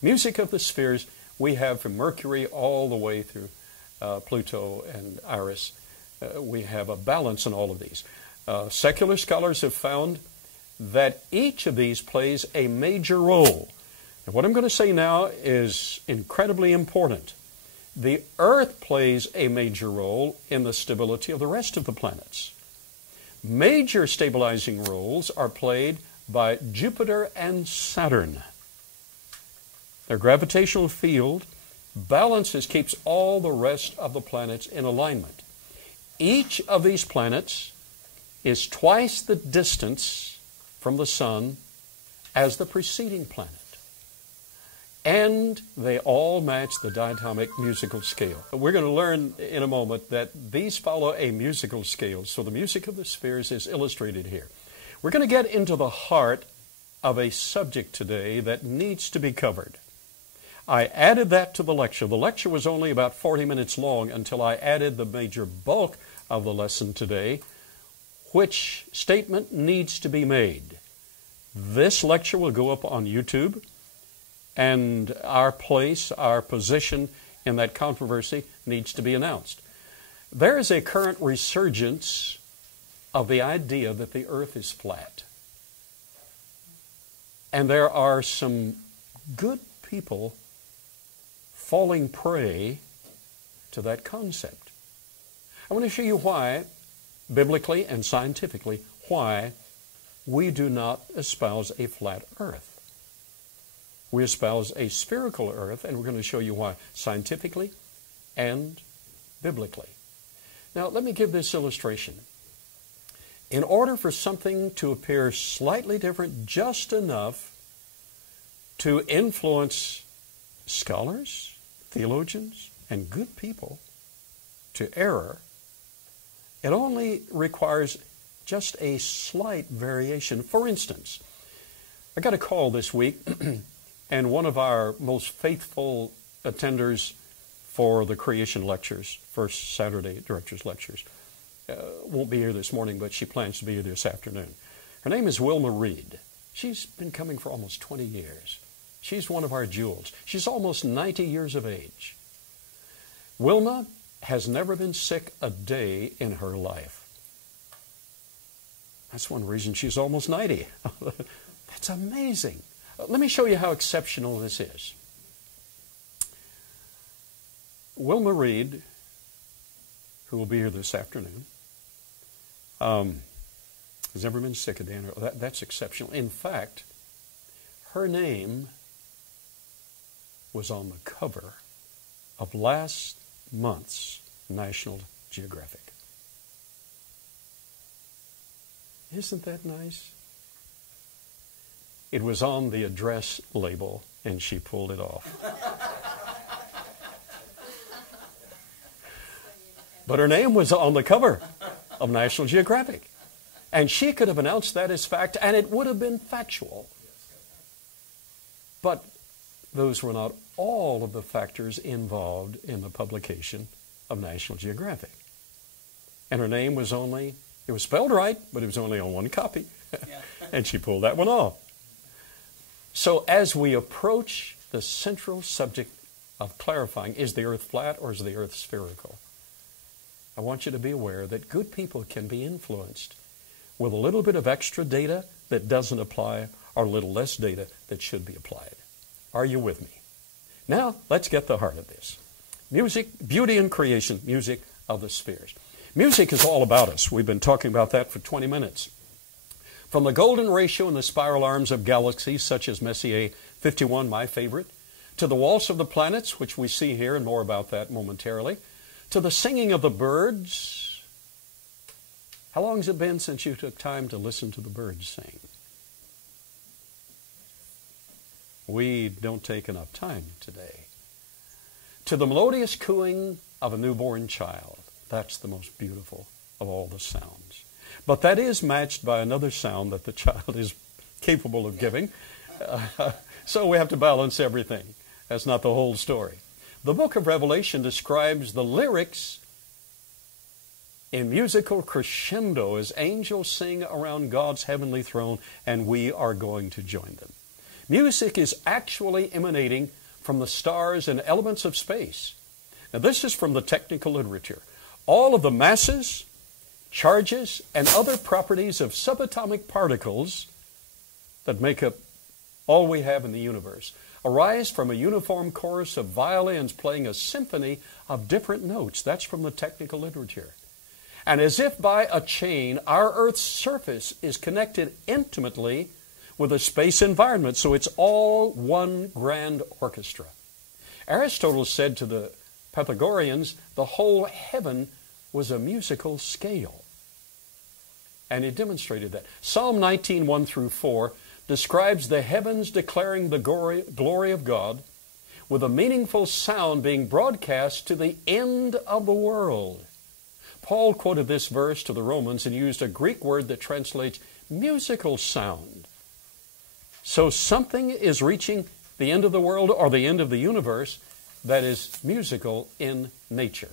Music of the spheres we have from Mercury all the way through Pluto and Eris. We have a balance in all of these. Secular scholars have found that each of these plays a major role. And what I'm going to say now is incredibly important. The Earth plays a major role in the stability of the rest of the planets. Major stabilizing roles are played by Jupiter and Saturn. Their gravitational field balances, keeps all the rest of the planets in alignment. Each of these planets is twice the distance from the Sun as the preceding planet. And they all match the diatomic musical scale. We're going to learn in a moment that these follow a musical scale. So the music of the spheres is illustrated here. We're going to get into the heart of a subject today that needs to be covered. I added that to the lecture. The lecture was only about 40 minutes long until I added the major bulk of the lesson today. Which statement needs to be made? This lecture will go up on YouTube, and our place, our position in that controversy needs to be announced. There is a current resurgence of the idea that the earth is flat. And there are some good people falling prey to that concept. I want to show you why, biblically and scientifically, why we do not espouse a flat earth. We espouse a spherical earth, and we're going to show you why scientifically and biblically. Now, let me give this illustration. In order for something to appear slightly different, just enough to influence scholars, theologians, and good people to error, it only requires just a slight variation. For instance, I got a call this week, and one of our most faithful attenders for the creation lectures, first Saturday director's lectures, won't be here this morning, but she plans to be here this afternoon. Her name is Wilma Reed. She's been coming for almost 20 years. She's one of our jewels. She's almost 90 years of age. Wilma has never been sick a day in her life. That's one reason she's almost 90. That's amazing. Let me show you how exceptional this is. Wilma Reed, who will be here this afternoon, has never been sick a day in her life. That's exceptional. In fact, her name was on the cover of last month's National Geographic. Isn't that nice? It was on the address label, and she pulled it off. But her name was on the cover of National Geographic. And she could have announced that as fact, and it would have been factual. But those were not all of the factors involved in the publication of National Geographic. And her name was only, it was spelled right, but it was only on one copy. And she pulled that one off. So as we approach the central subject of clarifying, is the earth flat or is the earth spherical? I want you to be aware that good people can be influenced with a little bit of extra data that doesn't apply or a little less data that should be applied. Are you with me? Now, let's get the heart of this. Music, beauty and creation, music of the spheres. Music is all about us. We've been talking about that for 20 minutes. From the golden ratio and the spiral arms of galaxies such as Messier 51, my favorite, to the waltz of the planets, which we see here, and more about that momentarily, to the singing of the birds. How long has it been since you took time to listen to the birds sing? We don't take enough time today. To the melodious cooing of a newborn child. That's the most beautiful of all the sounds. But that is matched by another sound that the child is capable of giving. So we have to balance everything. That's not the whole story. The book of Revelation describes the lyrics in musical crescendo as angels sing around God's heavenly throne, and we are going to join them. Music is actually emanating from the stars and elements of space. Now, this is from the technical literature. All of the masses, charges, and other properties of subatomic particles that make up all we have in the universe arise from a uniform chorus of violins playing a symphony of different notes. That's from the technical literature. And as if by a chain, our Earth's surface is connected intimately with a space environment, so it's all one grand orchestra. Aristotle said to the Pythagoreans, the whole heaven was a musical scale. And he demonstrated that. Psalm 19, 1 through 4, describes the heavens declaring the glory of God, with a meaningful sound being broadcast to the end of the world. Paul quoted this verse to the Romans and used a Greek word that translates musical sound. So something is reaching the end of the world or the end of the universe that is musical in nature.